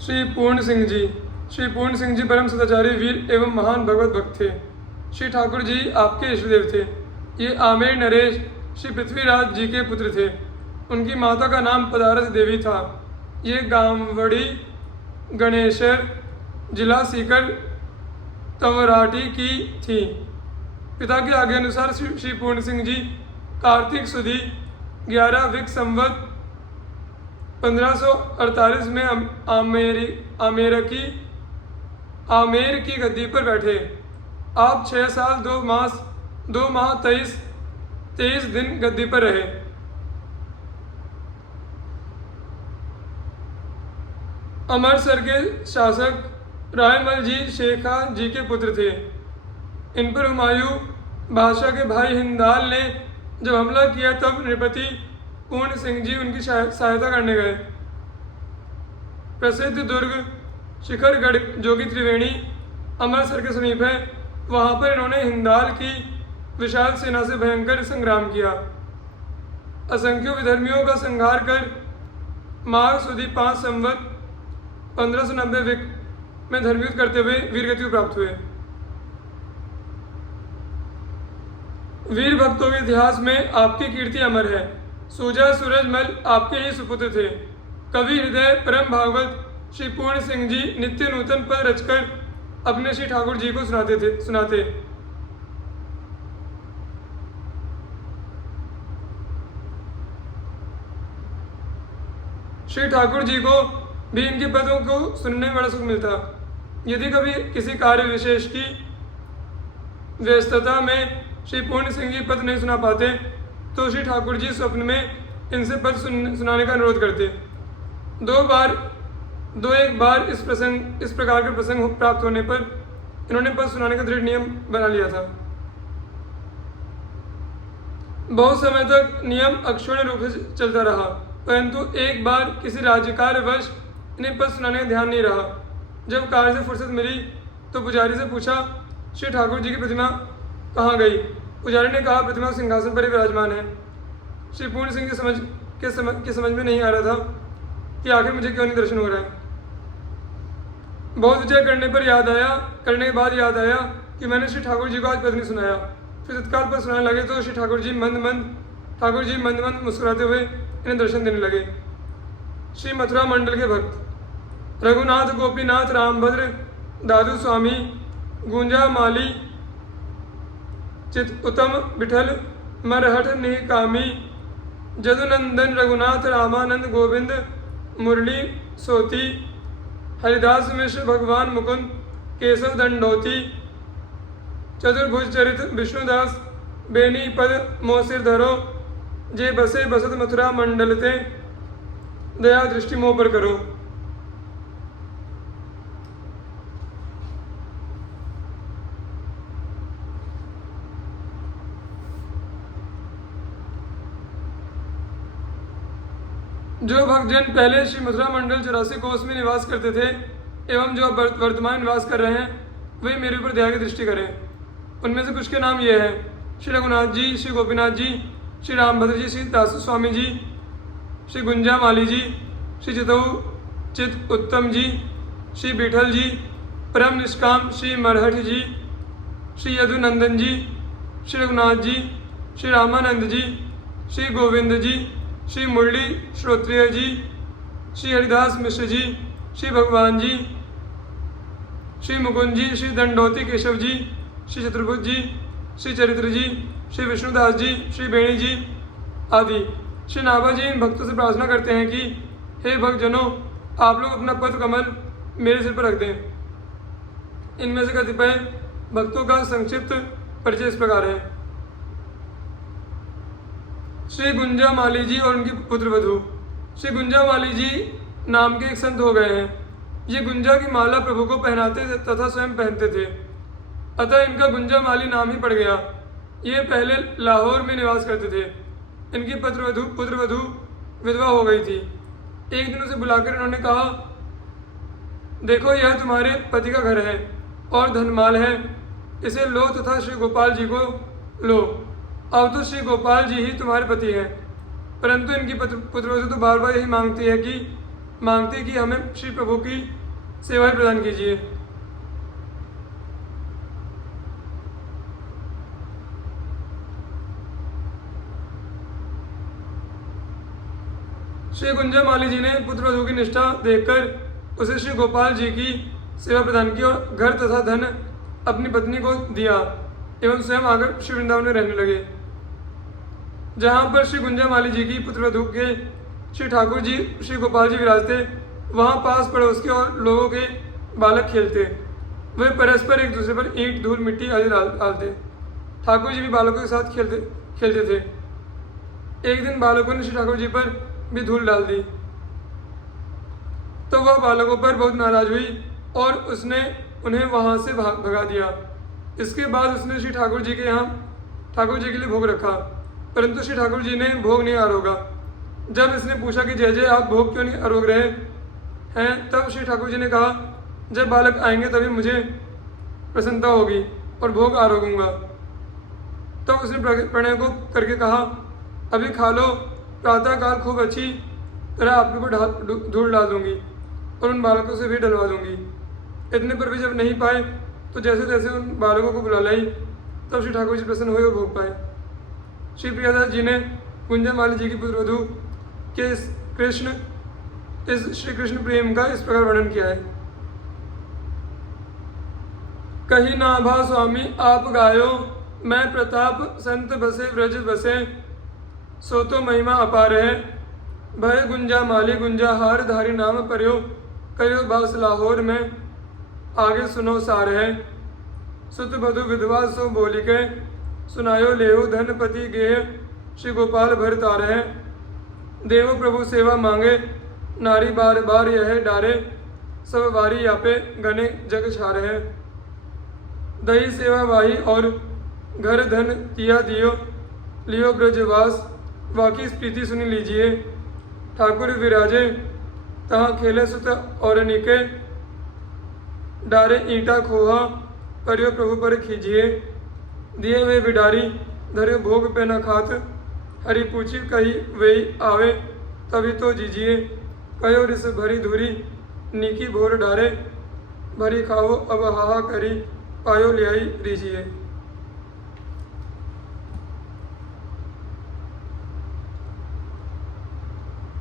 श्री पूर्ण सिंह जी। श्री पूर्ण सिंह जी परम सदाचारी, वीर एवं महान भगवत भक्त थे। श्री ठाकुर जी आपके इष्टदेव थे। ये आमेर नरेश श्री पृथ्वीराज जी के पुत्र थे। उनकी माता का नाम पदारस देवी था। ये गांवड़ी गणेशर, जिला सीकर तवराटी की थी। पिता के आगे अनुसार श्री पूर्ण सिंह जी कार्तिक सुदी 11 विक संवत 1548 में आमेर की गद्दी पर बैठे। आप 6 साल 2 माह 23 दिन गद्दी पर रहे। अमृतसर के शासक रायमल जी शेखा जी के पुत्र थे। इन पर हुमायूं बादशाह के भाई हिंदाल ने जब हमला किया तब नृपति पूर्ण सिंह जी उनकी सहायता करने गए। प्रसिद्ध दुर्ग शिखरगढ़ जो कि त्रिवेणी अमृतसर के समीप है, वहाँ पर इन्होंने हिंदाल की विशाल सेना से भयंकर संग्राम किया। असंख्यों विधर्मियों का संहार कर माघ सुदी 5 संवत 1590 विक में धर्मयुद्ध करते हुए वीरगति को प्राप्त हुए। वीर भक्तों के इतिहास में आपकी कीर्ति अमर है। सूजा सूरजमल आपके ही सुपुत्र थे। कवि हृदय परम भागवत श्री पूर्ण सिंह जी नित्य नूतन पद रचकर अपने श्री ठाकुर जी को सुनाते। श्री ठाकुर जी को भी इनके पदों को सुनने में बड़ा सुख मिलता। यदि कभी किसी कार्य विशेष की व्यस्तता में श्री पूर्ण सिंह जी पद नहीं सुना पाते तो श्री ठाकुर जी स्वप्न में इनसे पद सुनाने का अनुरोध करते। दो एक बार इस प्रकार के प्रसंग प्राप्त होने पर इन्होंने पद सुनाने का दृढ़ नियम बना लिया था। बहुत समय तक नियम अक्षुण्ण रूप से चलता रहा, परंतु एक बार किसी राज्यकार्यवश इन्हें पद सुनाने का ध्यान नहीं रहा। जब कार्य से फुर्सत मिली तो पुजारी से पूछा, श्री ठाकुर जी की प्रतिमा कहाँ गई? पुजारी ने कहा, प्रतिमा सिंहासन पर ही विराजमान है। श्री पूर्ण सिंह की समझ में नहीं आ रहा था कि आखिर मुझे क्यों नहीं दर्शन हो रहा है। बहुत विचार करने के बाद याद आया कि मैंने श्री ठाकुर जी को आज पद नहीं सुनाया। फिर तत्काल पर सुनाने लगे तो श्री ठाकुर जी मंद मंद मुस्कुराते हुए इन्हें दर्शन देने लगे। श्री मथुरा मंडल के भक्त रघुनाथ, गोपीनाथ, रामभद्र, दादू स्वामी, गुंजा माली, चित उत्तम, विठल, मरहठ निकामी, जदुनंदन, रघुनाथ, रामानंद, गोविंद, मुरली सोती, हरिदास मिश्र, भगवान मुकुंद, केशव दंडोती, चतुर्भुज चरित, विष्णुदास, बेनी पद मोसिर धरो, जे बसे बसत मथुरा मंडलते, दया दृष्टि मोह पर करो। जो भक्तजन पहले श्री मथुरा मंडल 84 कोस में निवास करते थे एवं जो वर्तमान निवास कर रहे हैं, वही मेरे ऊपर दया की दृष्टि करें। उनमें से कुछ के नाम ये हैं: श्री रघुनाथ जी, श्री गोपीनाथ जी, श्री रामभद्र जी, श्री दासू स्वामी जी, श्री गुंजा माली जी, श्री चित उत्तम जी, श्री विठल जी, परम निष्काम श्री मरहठ जी, श्री यदुनंदन जी, श्री रघुनाथ जी, श्री रामानंद जी, श्री गोविंद जी, श्री मुरली श्रोत्रिय जी, श्री हरिदास मिश्र जी, श्री भगवान जी, श्री मुकुंद जी, श्री दंडोती केशव जी, श्री चतुर्भुज जी, श्री चरित्र जी, श्री विष्णुदास जी, श्री बेणी जी आदि। श्री नाभा जी इन भक्तों से प्रार्थना करते हैं कि हे भक्तजनों, आप लोग अपना पद कमल मेरे सिर पर रख दें। इनमें से कतिपय भक्तों का संक्षिप्त परिचय इस प्रकार है। श्री गुंजा माली जी और उनकी पुत्रवधू। श्री गुंजा माली जी नाम के एक संत हो गए हैं। ये गुंजा की माला प्रभु को पहनाते तथा स्वयं पहनते थे, अतः इनका गुंजा माली नाम ही पड़ गया। ये पहले लाहौर में निवास करते थे। इनकी पुत्रवधू विधवा हो गई थी। एक दिन उसे बुलाकर इन्होंने कहा, देखो यह तुम्हारे पति का घर है और धनमाल है, इसे लो तथा श्री गोपाल जी को लो। अब तो श्री गोपाल जी ही तुम्हारे पति हैं, परंतु इनकी पुत्रवधू तो बार बार यही मांगती है कि मांगते कि हमें श्री प्रभु की सेवाएं प्रदान कीजिए। श्री गुंजामाली जी ने पुत्रवधू की निष्ठा देखकर उसे श्री गोपाल जी की सेवा प्रदान की और घर तथा धन अपनी पत्नी को दिया एवं स्वयं आकर श्री वृंदावन में रहने लगे। जहाँ पर श्री गुंजामाली जी की पुत्रवधू के श्री ठाकुर जी श्री गोपाल जी विराजते, वहाँ पास पड़ोस के और लोगों के बालक खेलते। वे परस्पर एक दूसरे पर ईंट धूल मिट्टी आदि डालते। ठाकुर जी भी बालकों के साथ खेलते थे। एक दिन बालकों ने श्री ठाकुर जी पर भी धूल डाल दी, तो वह बालकों पर बहुत नाराज हुई और उसने उन्हें वहाँ से भगा दिया। इसके बाद उसने श्री ठाकुर जी के यहाँ ठाकुर जी के लिए भोग रखा, परंतु श्री ठाकुर जी ने भोग नहीं आरोगा। जब इसने पूछा कि जय जय आप भोग क्यों नहीं आरोग रहे हैं, तब श्री ठाकुर जी ने कहा, जब बालक आएंगे तभी मुझे प्रसन्नता होगी और भोग आरोगूंगा। तब उसने प्रणय को करके कहा, अभी खा लो, प्रातःकाल खूब अच्छी तरह आपके ऊपर धूल डाल दूंगी और उन बालकों से भी डलवा दूंगी। इतने पर भी जब नहीं पाए तो जैसे तैसे उन बालकों को बुला लाई। तब श्री ठाकुर जी प्रसन्न हुए और भोग पाए। श्री प्रियादास जी ने गुंजामाली जी की पुत्रवधू के इस श्री कृष्ण प्रेम का इस प्रकार वर्णन किया है। कही नाभा स्वामी आप गायो, मैं प्रताप संत बसे व्रज बसे, सो तो महिमा अपार है। भय गुंजामाली गुंजाहार धारी नाम पर्यो, कयो बास लाहौर में आगे सुनो सार है। सुत बधु विधवा सो बोलिके, सुनायो लेहु धनपति गेह, श्री गोपाल भर तार है। देव प्रभु सेवा मांगे, नारी बार बार यह डारे, सब वारी यापे गने जग छार है। दही सेवा वाही और घर धन तिया दियो, लियो ब्रजवास वाकी प्रीति सुनी लीजिए। ठाकुर विराजे तहाँ खेले सुत और निके, डारे ईंटा खोहा करियो प्रभु पर खींचिए। दिए वे बिडारी धरे भोग पे न खात, हरि पूछी कही वे आवे तभी तो जीजिए। कयो रिस भरी धुरी नीकी भोर डारे, भरी खाओ अब हाहा करी पायो लियाई रीजिए।